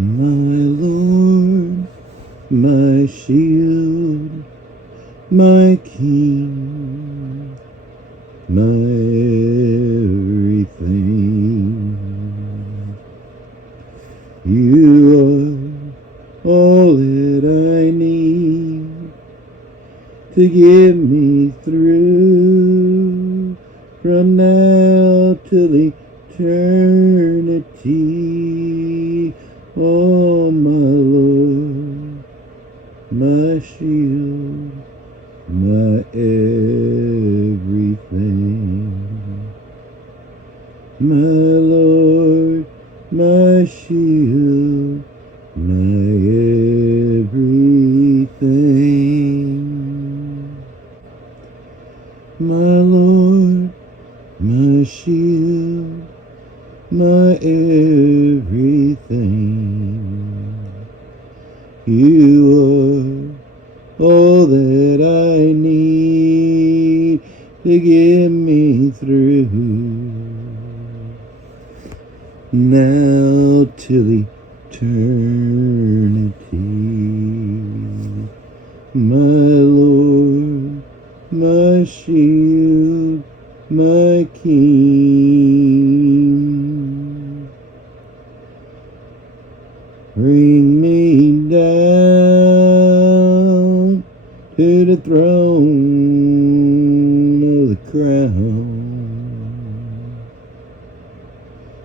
My Lord, my shield, my King, my everything. You are all that I need to get me through from now till eternity. Oh, my Lord, my shield, my everything. My Lord, my shield, my everything. My Lord, my shield, my everything. You are all that I need to get me through now till eternity. My Lord, my shield, my King. Bring me down to the throne of the crown.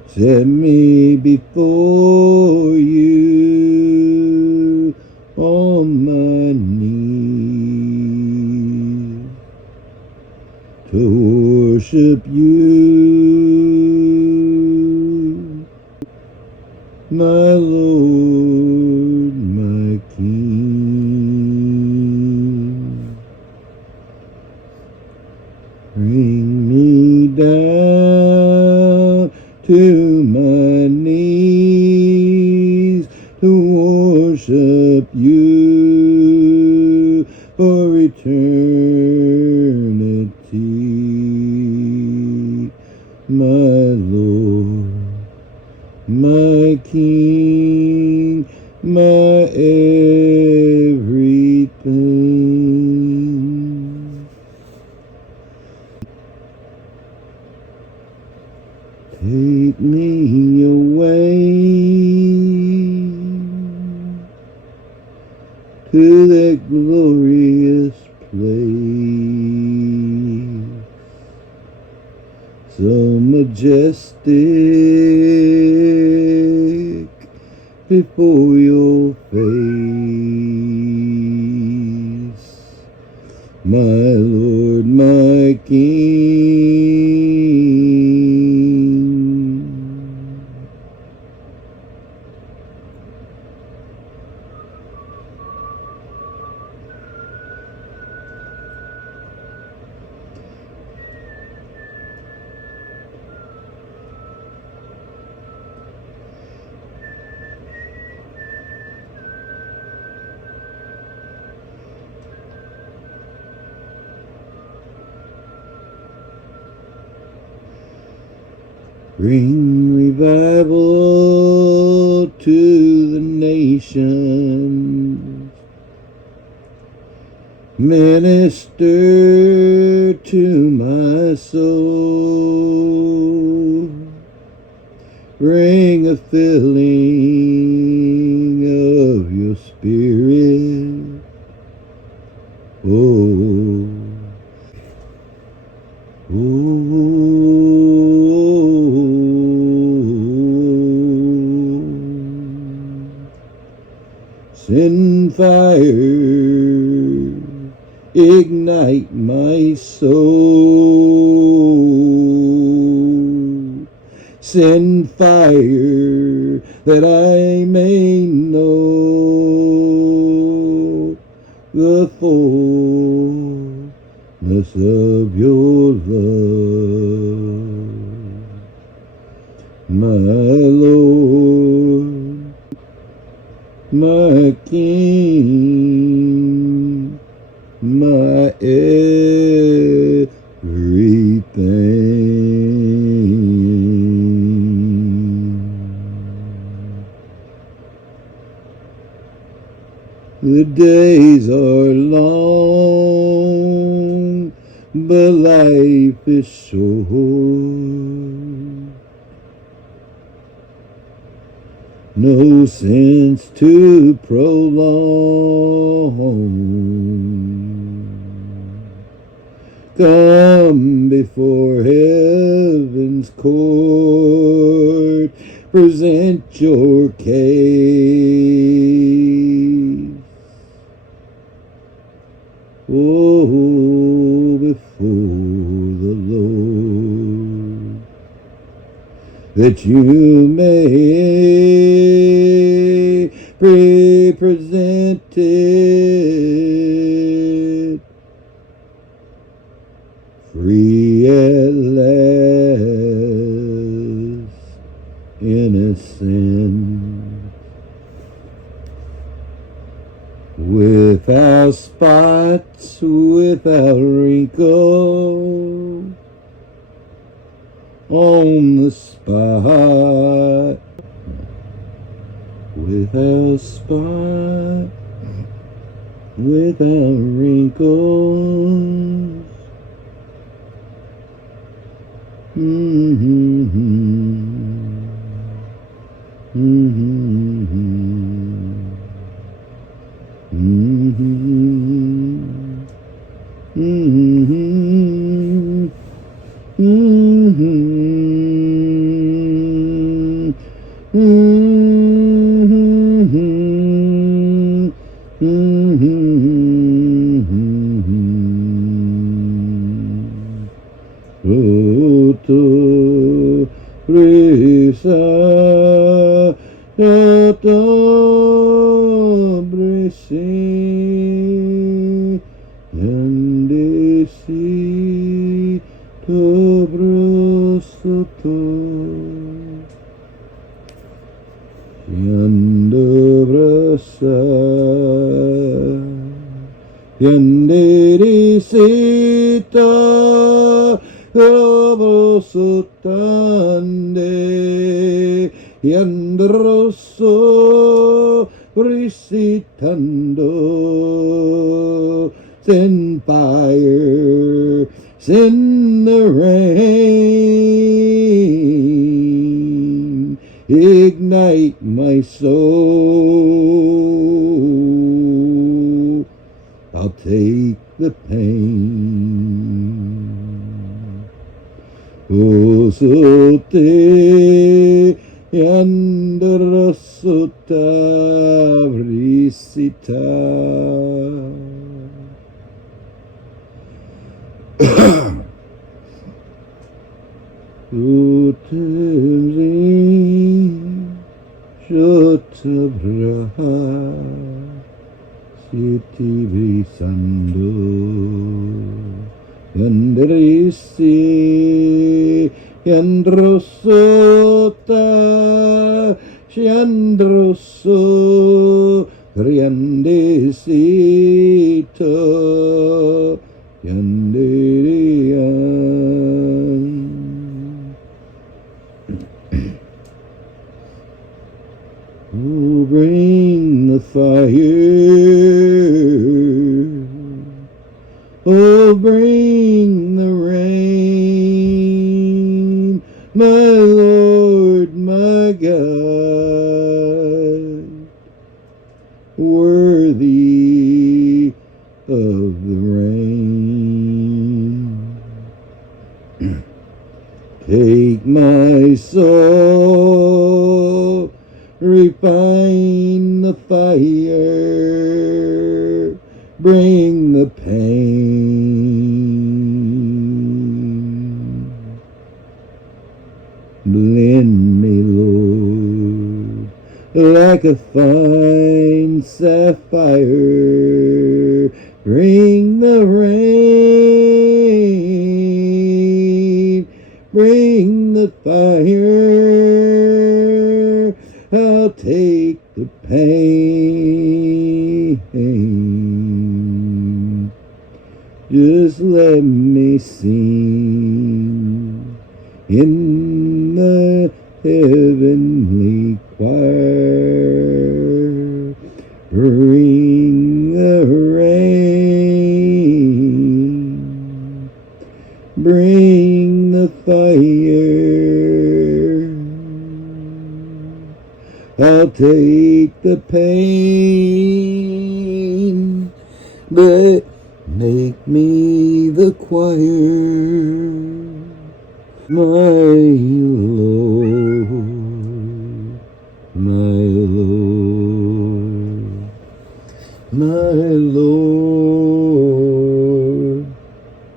Set me before you on my knees to worship you, my Lord, my King. Bring me down to my knees to worship you for eternity, my Lord, my King, my everything. Take me away to that glorious place, so majestic before your face, my Lord, my King. Bring revival to the nations. Minister to my soul. Bring a filling of your spirit. Oh, send fire, ignite my soul. Send fire that I may know the fullness of your love, my Lord, my King, my everything. The days are long, but life is short. No sense to prolong. Come before heaven's court, present your case. Oh, before the Lord, that you may be presented free at last, innocent, without spots, without wrinkle, on the spot, without spot, without wrinkles. Oto brisa oto brisi yandesi to brosoto yando brasa yanderi sita Sotande yandroso recitando, send fire, send the rain, ignite my soul, I'll take the pain. O sote yandrasota brisita utemri shotabra siti brisando yandrisi yandrosota yandroso riandesito yanderian. Oh, bring the fire, oh, bring the rain, my Lord, my God, worthy of the rain. Take my soul, refine the fire, bring the pain. Blend me, Lord, like a fine sapphire, bring the rain, bring the fire, I'll take the pain. Just let me sing in the heavenly choir, bring I'll take the pain, but make me the choir, my Lord, my Lord, my Lord,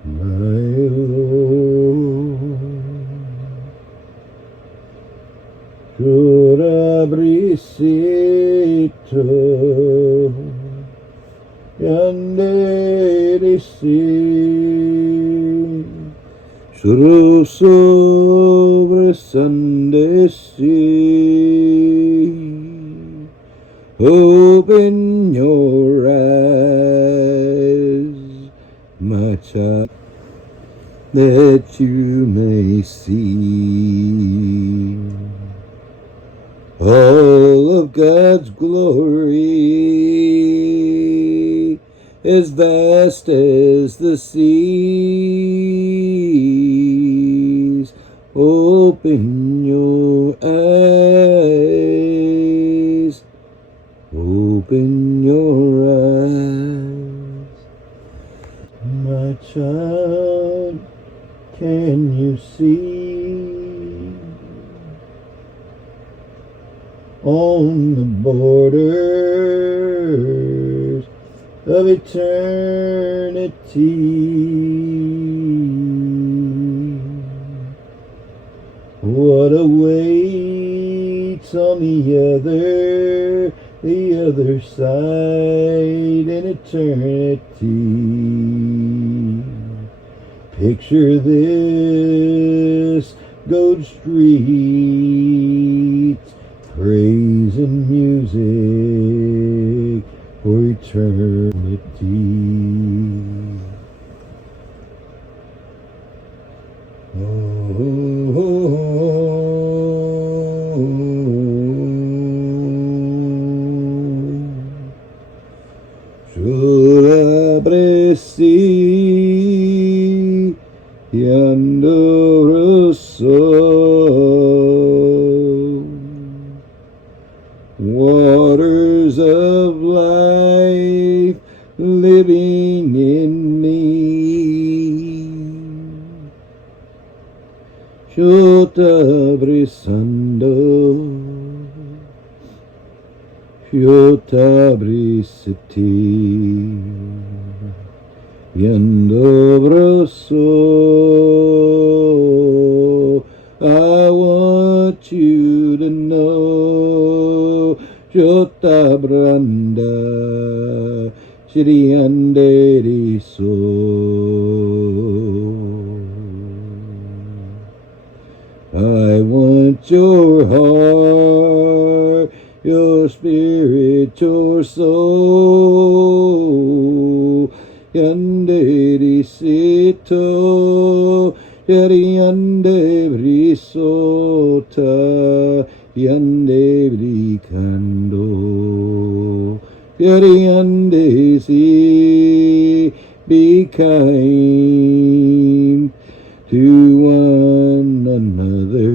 my Lord. Chorabrisito yanderisi Shuru sobre sandesi. Open your eyes, my child, that you may see all of God's glory, as vast as the seas. Open your eyes, open your eyes. My child, can you see on the borders of eternity what awaits on the other side in eternity? Picture this, gold streets, praise and music for eternity. Abresi yandoroso waters of life living in me. Shota brisando, Shota brisiti, yandobroso. I want you to know, Shota branda, shirianderiso. I want your heart, your spirit, your soul. Yandere sito, yande brisota, yande bricando, yande si. Be kind to one another,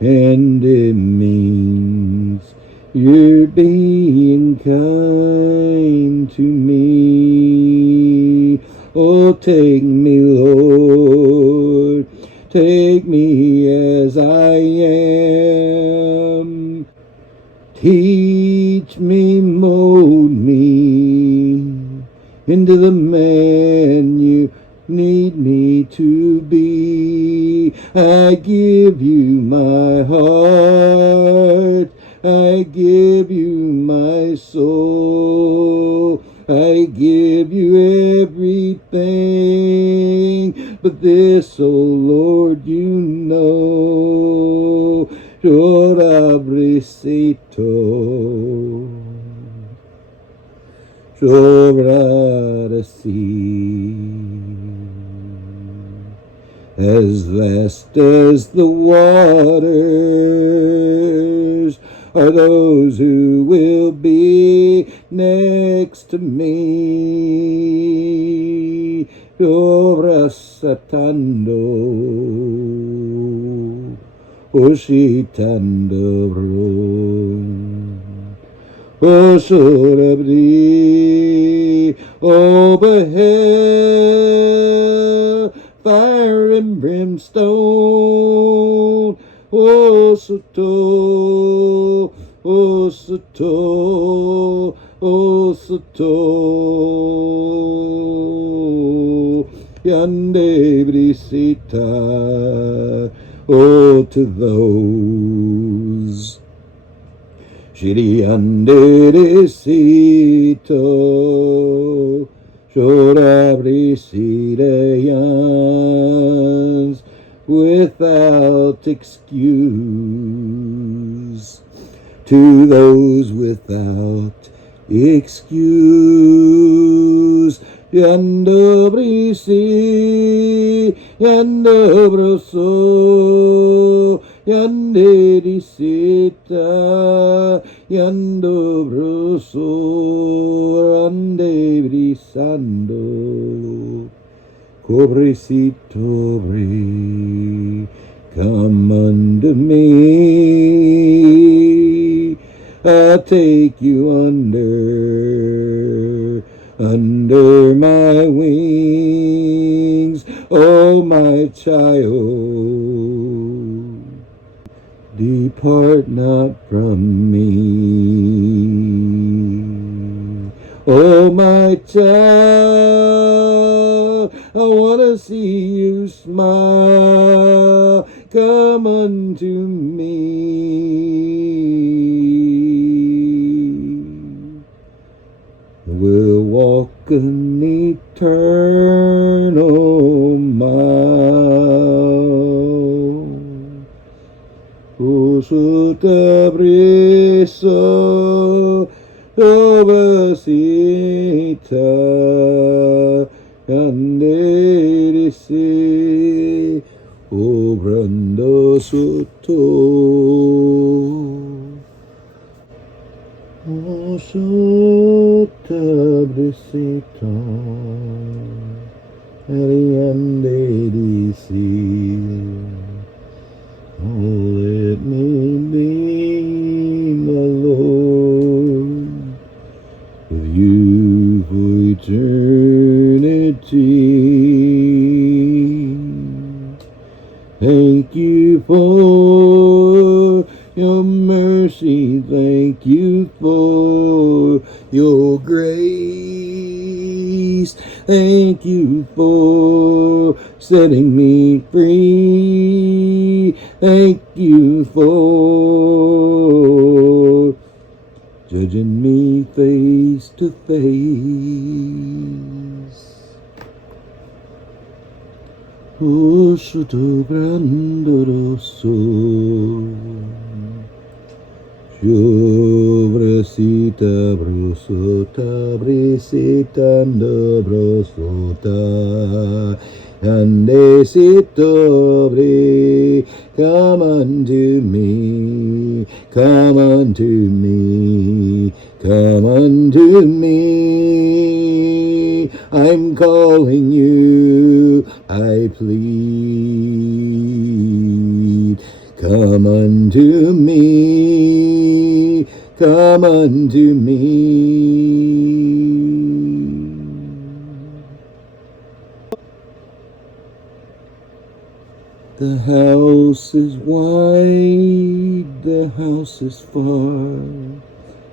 and it means you're being kind to me. Oh, take me, Lord, take me as I am. Teach me, mold me into the man you need me to be. I give you my heart, I give you my soul, I give you everything, but this, oh Lord, you know. Chorabrisito, Chora the sea, as vast as the waters are those who will be next to me. Chora satando, Oshitandabro. O Sorabri, over hell, fire and brimstone. O Soto, O Soto, O Soto, Yande Brisita. Oh, to those Shirianderesito, Shorabrisireyans, without excuse. To those without excuse, Yandobrisi, Yandobroso, Yanderisita, Yandobroso, Yandebrisando, Cobrecito bri, come unto me, I'll take you under my wings, oh my child, depart not from me. Oh my child, I want to see you smile, come unto me. We'll walk an eternal mile. Usuta brisa, obasita, canderisi, obrando suto. Usuta brisita, arianderisi. Oh, let me be, my Lord, with you for eternity. Thank you for your mercy. Thank you for your grace. Thank you for setting me free. Thank you for judging me face to face. Oh, Shuto Brandoroso, Shubrasita Brusota, Brisita Brusota, Andesito Bri, come unto me, come unto me, come unto me. I'm calling you, I plead. Come unto me, come unto me. The house is wide, the house is far,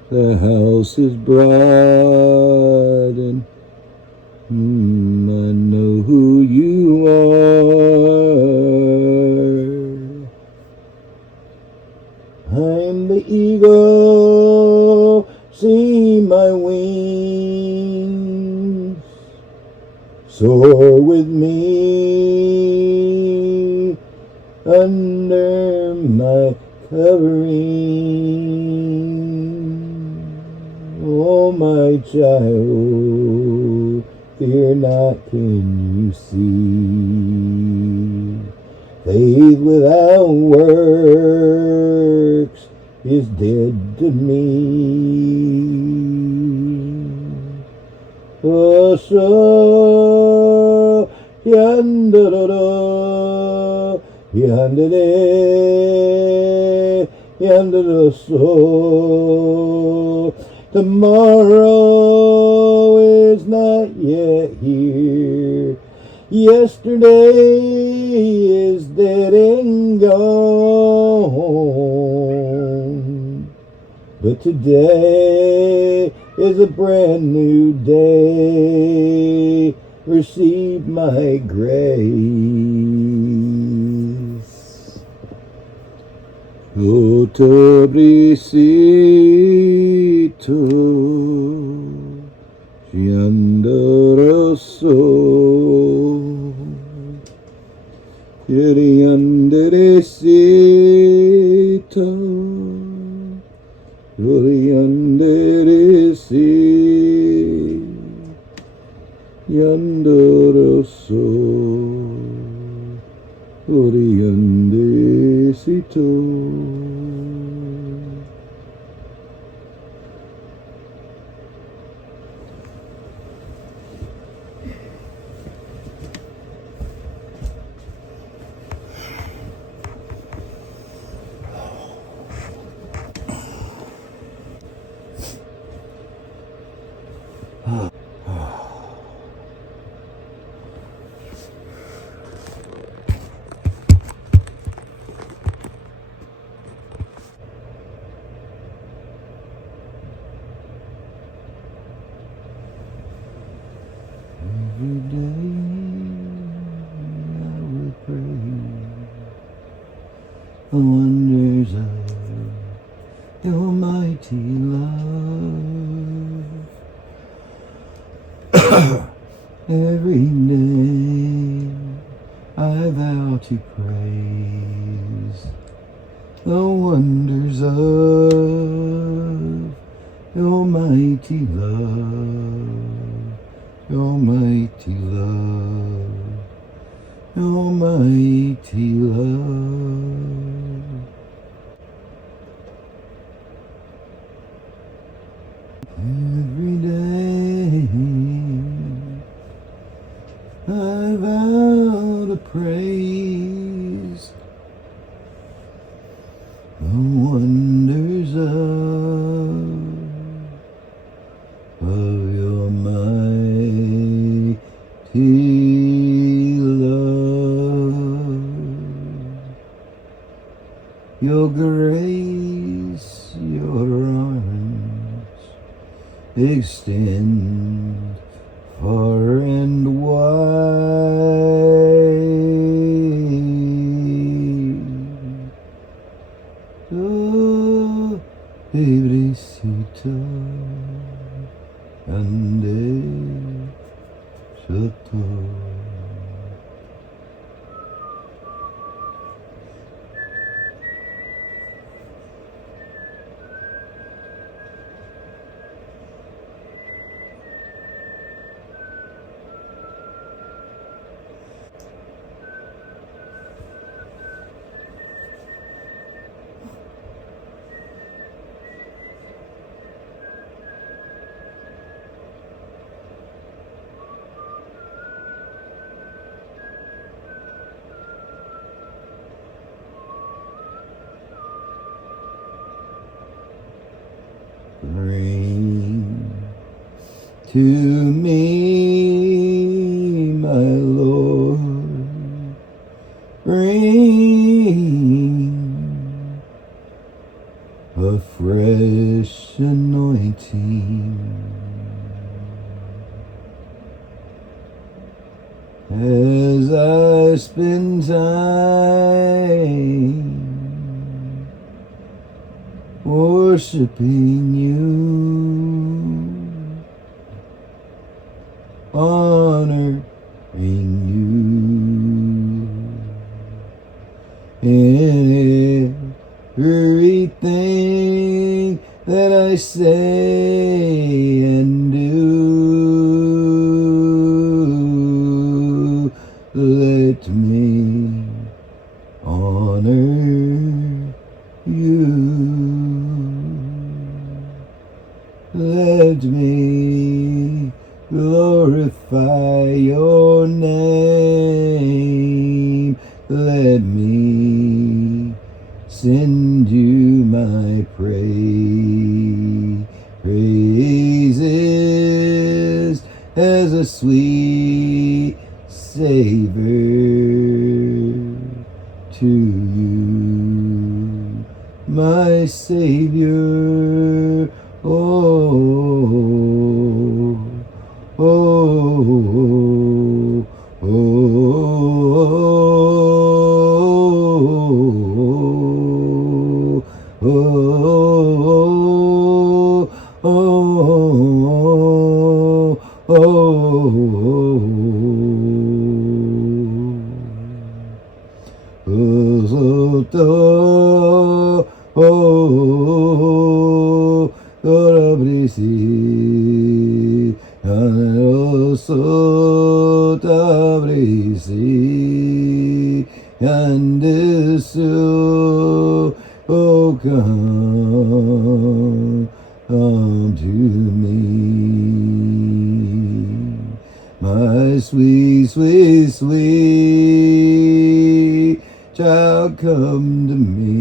the house is broad, and I know who you are. I'm the eagle, see my wings, soar with me under my covering. Oh, my child, fear not, can you see? Faith without works is dead to me. Oh, so yandara, Yandere, yandere so. Tomorrow is not yet here. Yesterday is dead and gone. But today is a brand new day. Receive my grace. Otobrisito Yandoroso Yanderesito Yanderesi Yandoroso Yanderesito. Every day I will pray the wonders of your mighty love. Every day I vow to praise the wonders of your mighty love. Your mighty love, your mighty love. Every day I vow to praise the wonders of your mighty love, your grace, your arms extend far and wide. Oh, Ibrisito Ande Soto. Bring to me, my Lord, bring a fresh anointing as I spend time worshiping you, honoring you in everything that I say and do. Let me honor you. Let me glorify your name. Let me my praises as a sweet savor to you, my Savior. Oh, oh, oh, oh, oh, oh, oh, oh, Tabrisi, Aneroso Tabrisi, Yandesu, oh come to me, my sweet, sweet, sweet child, come to me.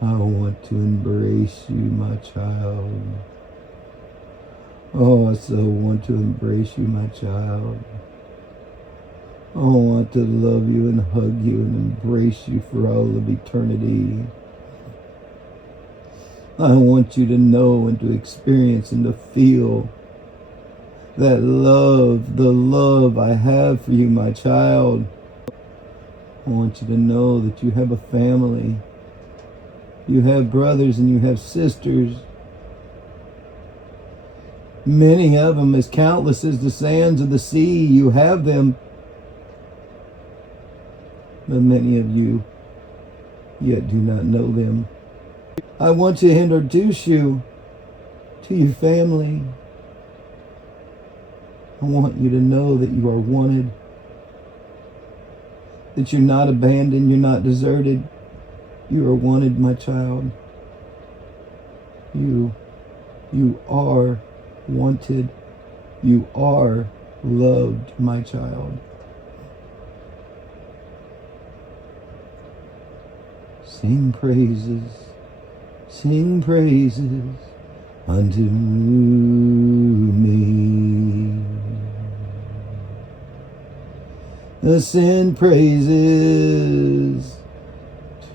I want to embrace you, my child. Oh, I so want to embrace you, my child. I want to love you and hug you and embrace you for all of eternity. I want you to know and to experience and to feel that love, the love I have for you, my child. I want you to know that you have a family. You have brothers and you have sisters. Many of them as countless as the sands of the sea. You have them. But many of you yet do not know them. I want to introduce you to your family. I want you to know that you are wanted, that you're not abandoned, you're not deserted. You are wanted, my child. You are wanted. You are loved, my child. Sing praises unto me. Sing praises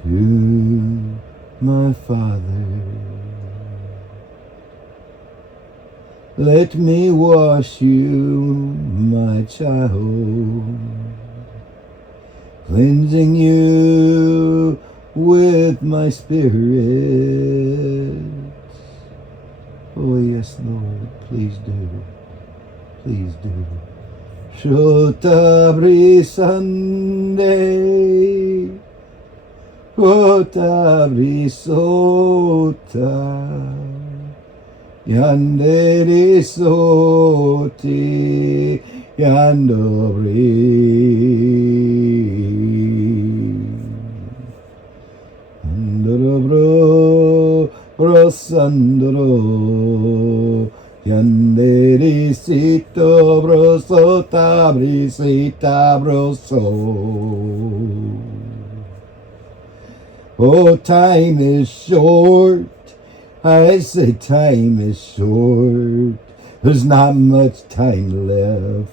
to my Father. Let me wash you, my child, cleansing you with my Spirit. Oh yes, Lord, please do. Please do. Shotabri Sunday, Shotabri Sota, Yandere Soti, Yandobri. Andoro, Rosandoro, Yanderisito broso tabrisita broso. Oh, time is short. I say time is short. There's not much time left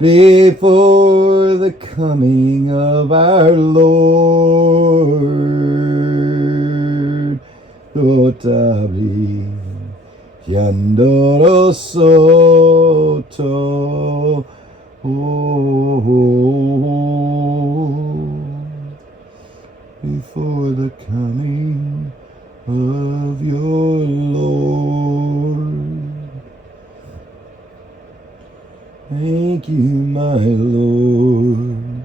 before the coming of our Lord. Oh, tabri. Yandoro soto, before the coming of your Lord. Thank you, my Lord.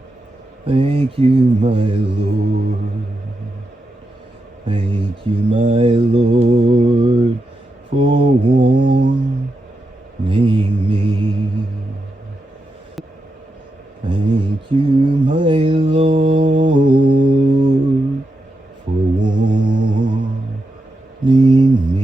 Thank you, my Lord. Thank you, my Lord, for warning me. Thank you, my Lord, for warning me.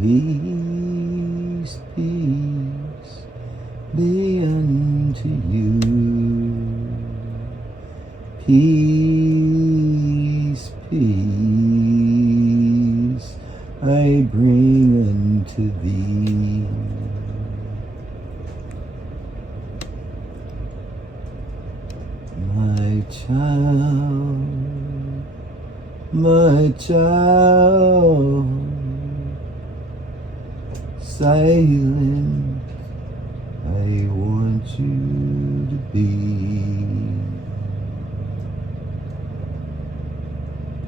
Peace, peace be unto you. Peace, peace I bring unto thee. My child, silent I want you to be.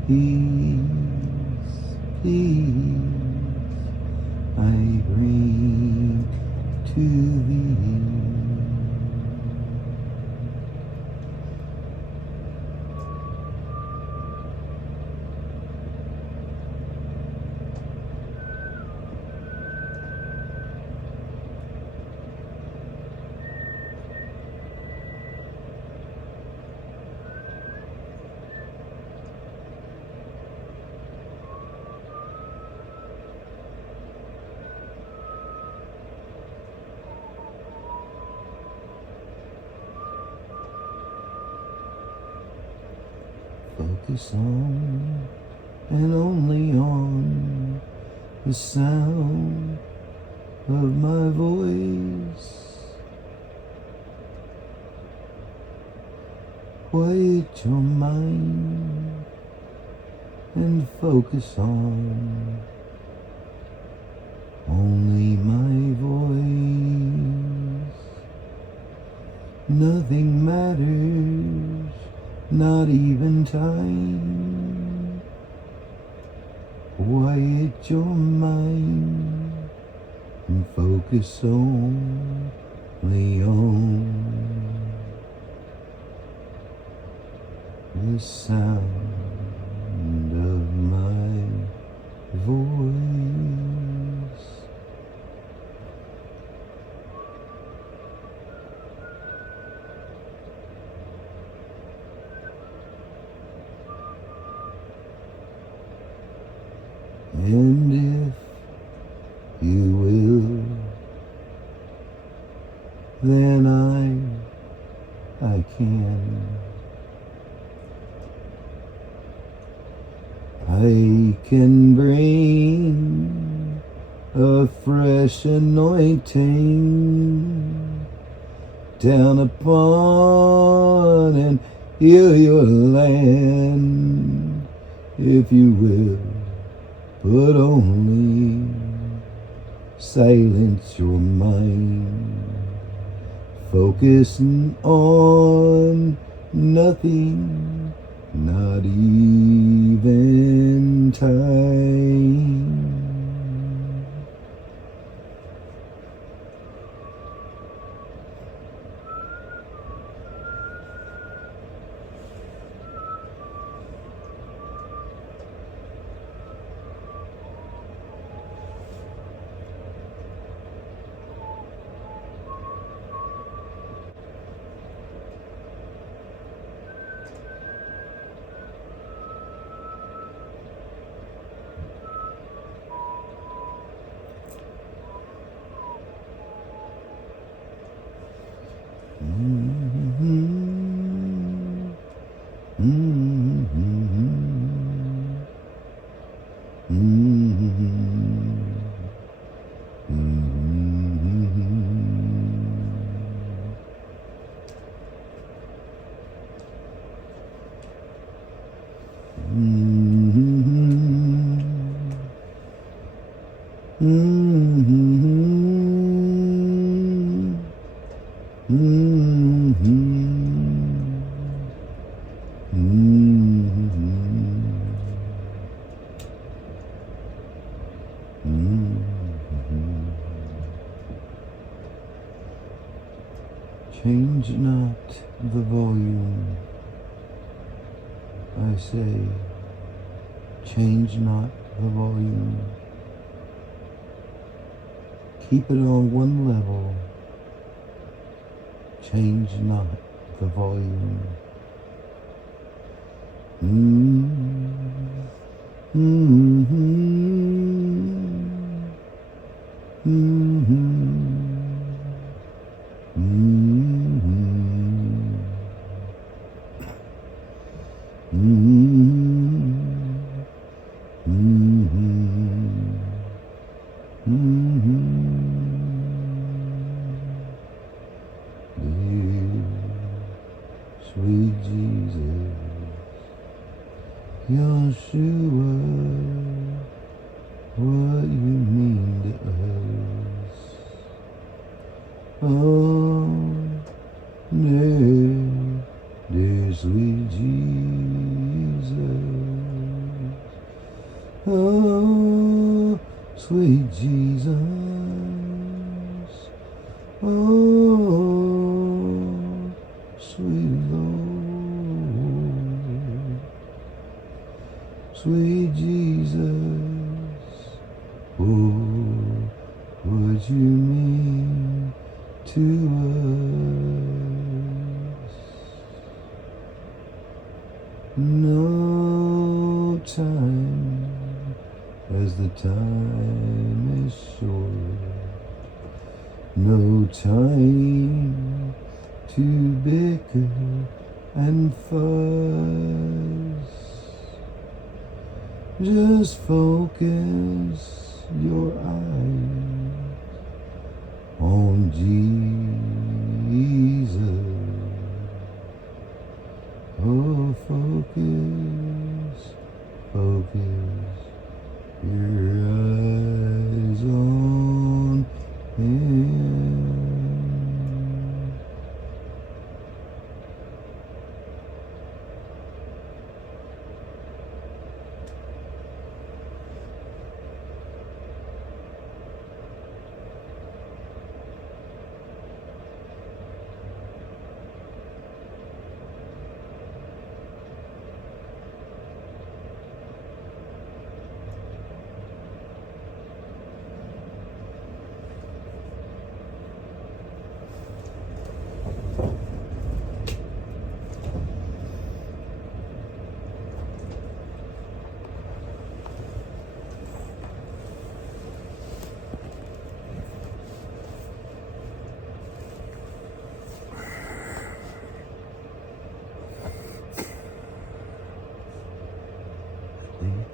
Peace, peace I bring to thee. Focus on and only on the sound of my voice. Quiet your mind and focus on only my voice. Nothing matters, not even time. Quiet your mind and focus only on the sound of my voice. And if you will, then I can. I can bring a fresh anointing down upon and heal your land, if you will, but only silence your mind, focusing on nothing, not even time. Change not the volume, I say, change not the volume. Keep it on one level, change not the volume. Oh, sweet Jesus. Oh, sweet Lord. Sweet Jesus. Oh, what you mean to us. No time, as the time is short. No time to bicker and fuss. Just focus your eyes on Jesus. Oh, focus, focus your eyes on Him.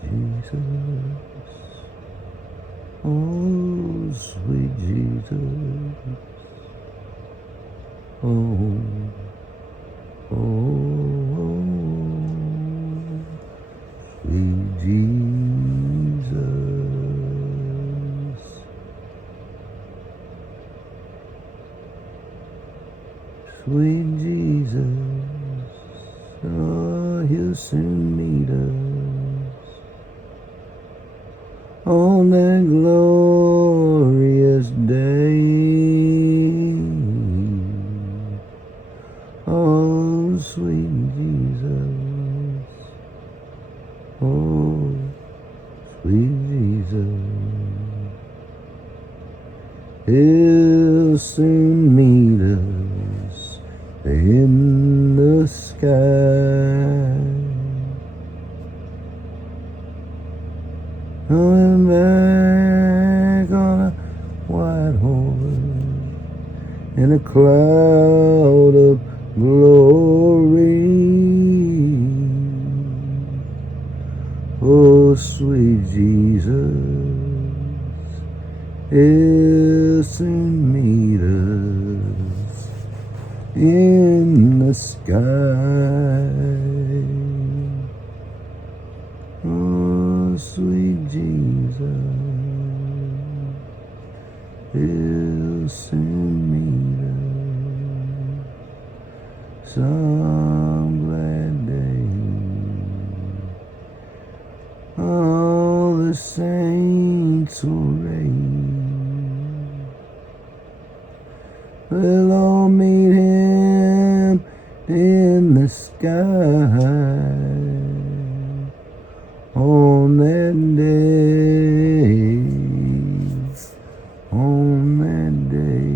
Jesus, oh sweet Jesus, oh, oh, sweet Jesus, sweet Jesus, oh, He'll soon meet us on that glorious day. Oh, sweet Jesus. Oh, sweet Jesus. He'll soon meet us in the sky. Coming back on a white horse in a cloud of glory. Oh, sweet Jesus, He'll soon meet us in the sky. Oh, sweet Jesus, He'll soon meet us some glad day. All the saints will reign. We'll all meet Him in the sky on that day, on that day.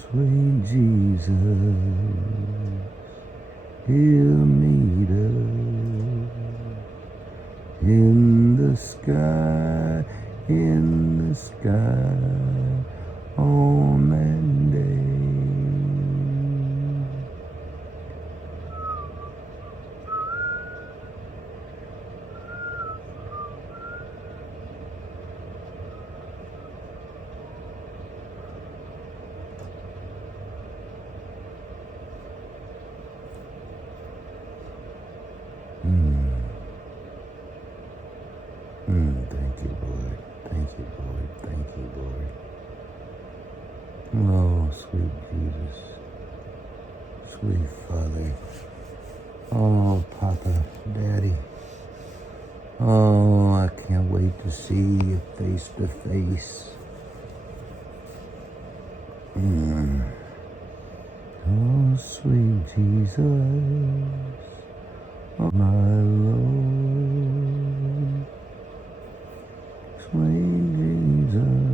Sweet Jesus, He'll meet us in the sky, in the sky, on that day. Thank you, Lord. Thank you, Lord. Thank you, Lord. Oh, sweet Jesus. Sweet Father. Oh, Papa. to see you face to face. Oh, sweet Jesus, oh, my Lord, sweet Jesus,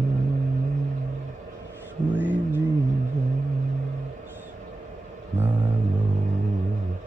sweet Jesus, my Lord.